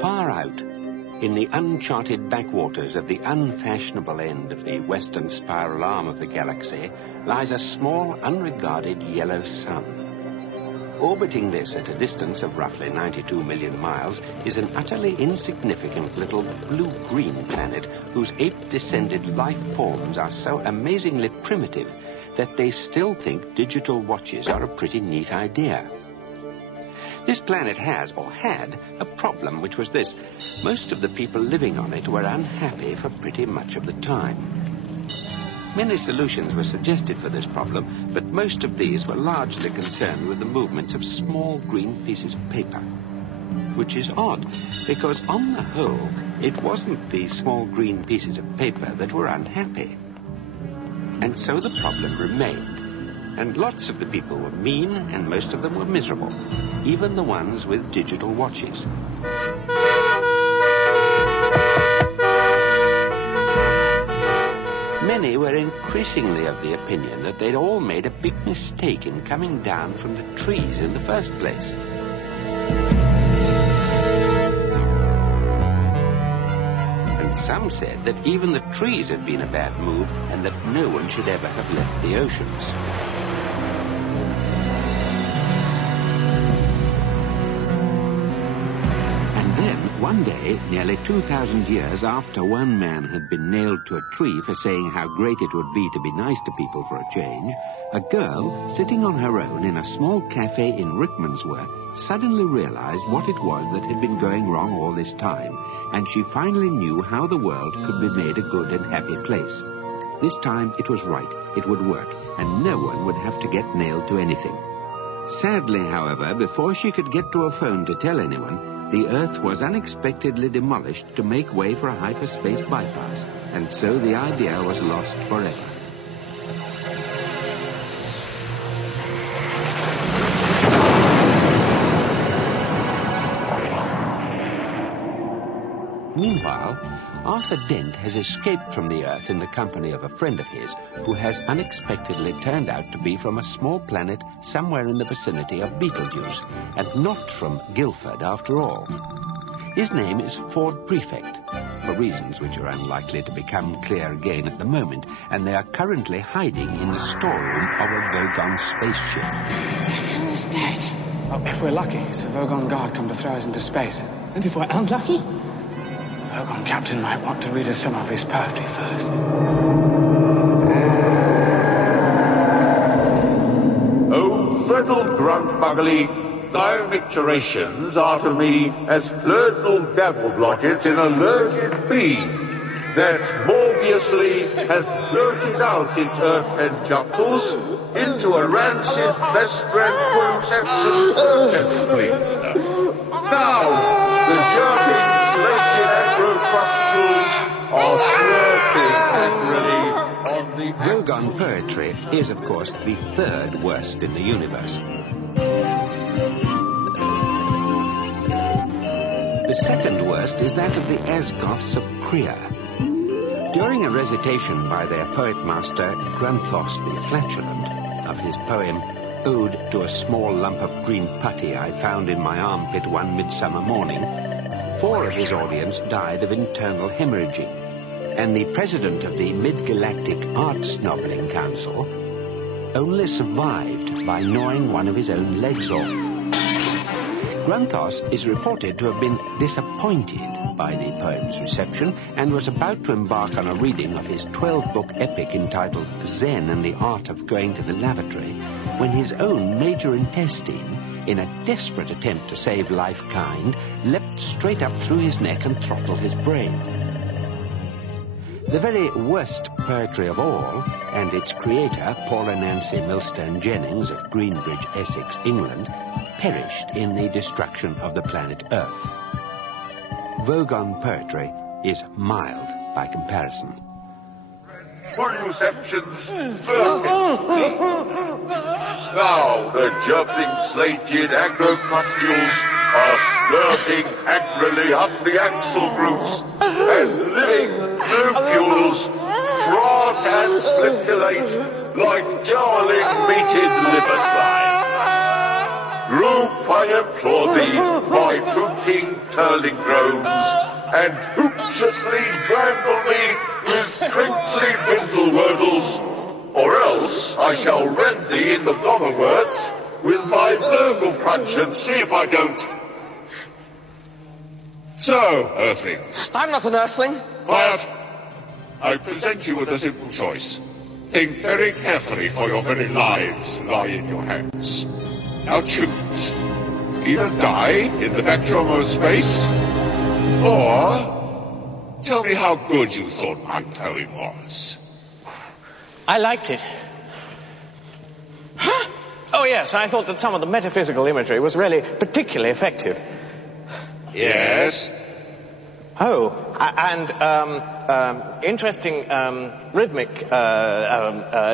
Far out, in the uncharted backwaters of the unfashionable end of the western spiral arm of the galaxy, lies a small, unregarded yellow sun. Orbiting this at a distance of roughly 92 million miles is an utterly insignificant little blue-green planet whose ape-descended life forms are so amazingly primitive that they still think digital watches are a pretty neat idea. This planet has, or had, a problem, which was this. Most of the people living on it were unhappy for pretty much of the time. Many solutions were suggested for this problem, but most of these were largely concerned with the movements of small green pieces of paper. Which is odd, because on the whole, it wasn't these small green pieces of paper that were unhappy. And so the problem remained. And lots of the people were mean, and most of them were miserable, even the ones with digital watches. Many were increasingly of the opinion that they'd all made a big mistake in coming down from the trees in the first place. And some said that even the trees had been a bad move, and that no one should ever have left the oceans. One day, nearly 2,000 years after one man had been nailed to a tree for saying how great it would be to be nice to people for a change, a girl, sitting on her own in a small cafe in Rickmansworth, suddenly realized what it was that had been going wrong all this time, and she finally knew how the world could be made a good and happy place. This time it was right, it would work, and no one would have to get nailed to anything. Sadly, however, before she could get to a phone to tell anyone, the Earth was unexpectedly demolished to make way for a hyperspace bypass, and so the idea was lost forever. Meanwhile, Arthur Dent has escaped from the Earth in the company of a friend of his who has unexpectedly turned out to be from a small planet somewhere in the vicinity of Betelgeuse, and not from Guildford after all. His name is Ford Prefect, for reasons which are unlikely to become clear again at the moment, and they are currently hiding in the storeroom of a Vogon spaceship. What the hell's that? Well, if we're lucky, it's a Vogon guard come to throw us into space. And if we're unlucky? Vogon captain might want to read us some of his poetry first. O Freddle Grunt Muggly, thy micturations are to me as flirtle dabble blockets in a lurgid beam that morbiously hath floated out its earth and junctals into a rancid vestran conception. Now, the jerking slated agrocrustules are slurping angrily on the... Vogon poetry is, of course, the third worst in the universe. The second worst is that of the Asgoths of Krea. During a recitation by their poet master Granthos the Flatulent of his poem Ode to a Small Lump of Green Putty I Found in My Armpit One Midsummer Morning, 4 of his audience died of internal hemorrhaging, and the president of the Mid-Galactic Art Snobbling Council only survived by gnawing one of his own legs off. Granthos is reported to have been disappointed by the poem's reception and was about to embark on a reading of his 12-book epic entitled Zen and the Art of Going to the Lavatory when his own major intestine, in a desperate attempt to save life kind, leapt straight up through his neck and throttled his brain. The very worst poetry of all, and its creator, Paula Nancy Millstone Jennings of Greenbridge, Essex, England, perished in the destruction of the planet Earth. Vogon poetry is mild by comparison. Receptions, now the jerking slated agrocrustules are slurping angrily up the axle grooves, and living globules froth and slipulate like jarling meated liver slime. Group, I implore thee, my fruiting turling groans, and hooptiously blandle me with crinkly bindle wordles, or else I shall rend thee in the bomber words with my burgle crunch and see if I don't. So, Earthlings. I'm not an Earthling. Quiet. I present you with a simple choice. Think very carefully, for your very lives lie in your hands. Now choose. Either die in the Vectromo space, or tell me how good you thought my poem was. I liked it. Huh? Oh, yes, I thought that some of the metaphysical imagery was really particularly effective. Yes? Oh, and interesting rhythmic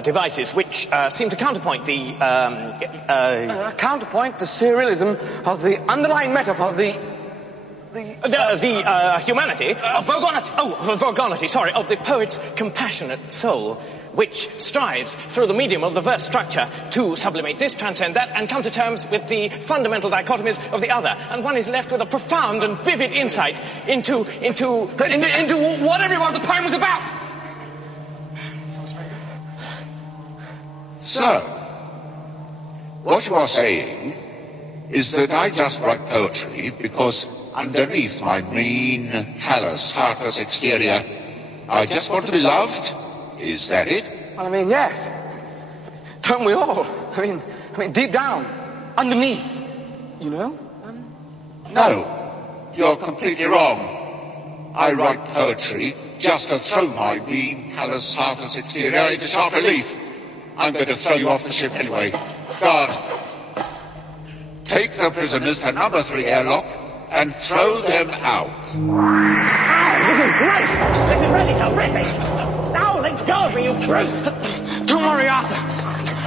devices which seem to counterpoint the Counterpoint the serialism of the underlying metaphor, the humanity, vulgarity, sorry, of the poet's compassionate soul, which strives through the medium of the verse structure to sublimate this, transcend that, and come to terms with the fundamental dichotomies of the other. And one is left with a profound and vivid insight into whatever it was the poem was about. So, what you are saying is that I just write poetry because underneath my mean, callous, heartless exterior, I just want to be loved? Is that it? Well, I mean, yes. Don't we all? I mean, deep down, underneath, you know? No, you're completely wrong. I write poetry just to throw my mean, callous, heartless exterior into sharp relief. I'm going to throw you off the ship anyway. Guard, take the prisoners to number 3 airlock and throw them out. This is great! This is really terrific! Now let go of me, you brute! Don't worry, Arthur.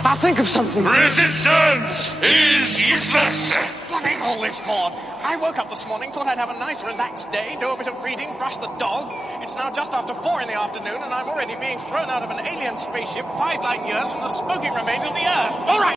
I'll think of something. Resistance is useless! What is all this for? I woke up this morning, thought I'd have a nice relaxed day, do a bit of reading, brush the dog. It's now just after 4 in the afternoon, and I'm already being thrown out of an alien spaceship 5 light years from the smoking remains of the Earth. All right!